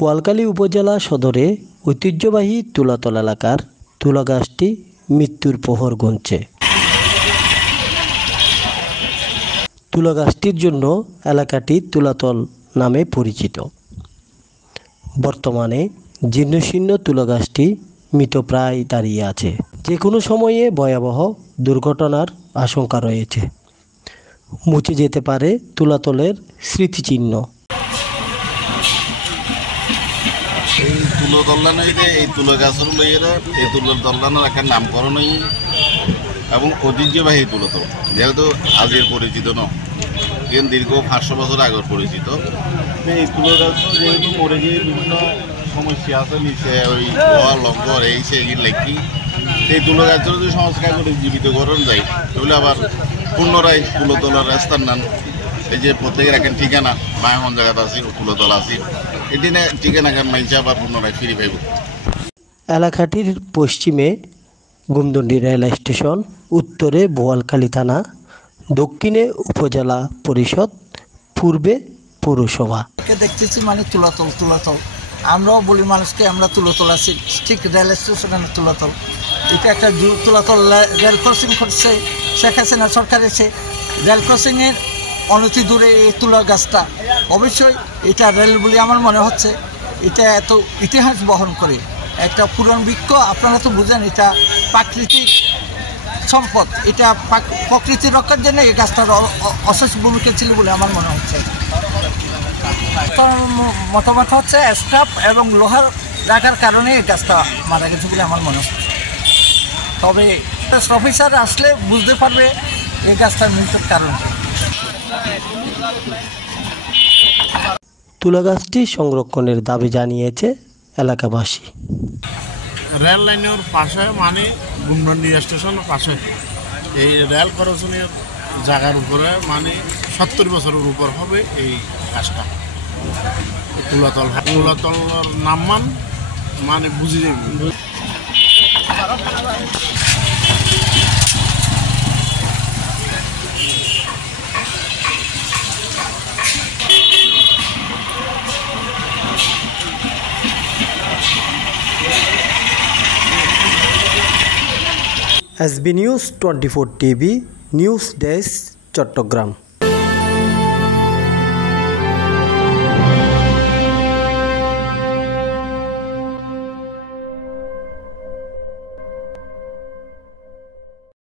বোয়ালখালী উপজেলা সদরে ঐতিহ্যবাহী তুলাতল এলাকার তুলা গাছটি মৃত্যুর প্রহর গুনছে। তুলা গাছটির জন্য এলাকাটি তুলাতল নামে পরিচিত। বর্তমানে জীর্ণশীর্ণ তুলা গাছটি মৃতপ্রায় দাঁড়িয়ে আছে। যে কোনো সময়ে ভয়াবহ দুর্ঘটনার আশঙ্কা রয়েছে। মুছে যেতে পারে তুলাতলের স্মৃতিচিহ্ন। এই তুলো তল্লানো এই তুলো গাছের লইয়েরা এই তুলোর তল্লানোর একটা নামকরণ এবং ঐতিহ্যবাহী তুলোতল, যেহেতু আজের পরিচিত নয়, কিন্তু দীর্ঘ 500 বছর আগের পরিচিত। এই তুলো গাছ যেহেতু মরে গিয়ে বিভিন্ন সমস্যা আছে, নিচে ওই লঙ্কর এই সেগুলো লেখি, এই তুলো গাছের যদি সংস্কার করে জীবিত করণ যায় তাহলে আবার পুনরায় তুলোতলার স্থান নেন। এই যে প্রত্যেকের এখন ঠিকানা বা এমন জায়গাতে আছি তুলোতল আছি, এটি ঠিকানা গান মাইছে আবার পুনরায় ফিরে পাইব। এলাকাটির পশ্চিমে গুমদণ্ডি রেল স্টেশন, উত্তরে বোয়ালখালী থানা, দক্ষিণে উপজেলা পরিষদ, পূর্বে পৌরসভা। দেখতেছি মানে তুলাতল তুলাতল, আমরাও বলি মানুষকে আমরা তুলাতল আছি, ঠিক রেল স্টেশনের তুলাতল। এটা একটা তুলাতল রেল ক্রসিং করছে শেখ হাসিনা সরকার এসে, রেল ক্রসিংয়ের অনতি দূরে এই তুলা গাছটা। অবশ্যই এটা রেল বলে আমার মনে হচ্ছে, এটা এত ইতিহাস বহন করে একটা পুরান বৃক্ষ। আপনারা তো বুঝেন এটা প্রাকৃতিক সম্পদ, এটা প্রকৃতি রক্ষার জন্য এই গাছটার অশেষ ভূমিকা ছিল বলে আমার মনে হচ্ছে। মতামত হচ্ছে স্ক্র্যাপ এবং লোহার রাখার কারণে এই গাছটা মারা গেছে বলে আমার মনে হচ্ছে। তবে অফিসার আসলে বুঝতে পারবে এই গাছটার মৃত্যুর কারণ। তুলা গাছটি সংরক্ষণের দাবি জানিয়েছে এলাকাবাসী। রেল লাইনের পাশে মানে গুমদণ্ডি স্টেশনের পাশে এই রেল ক্রসিংয়ের জায়গার উপরে মানে 70 বছরের উপর হবে এই গাছটা। তুলাতলের নাম মানে বুঝি যাবে। SB news 24 TV news desk, Chittagong.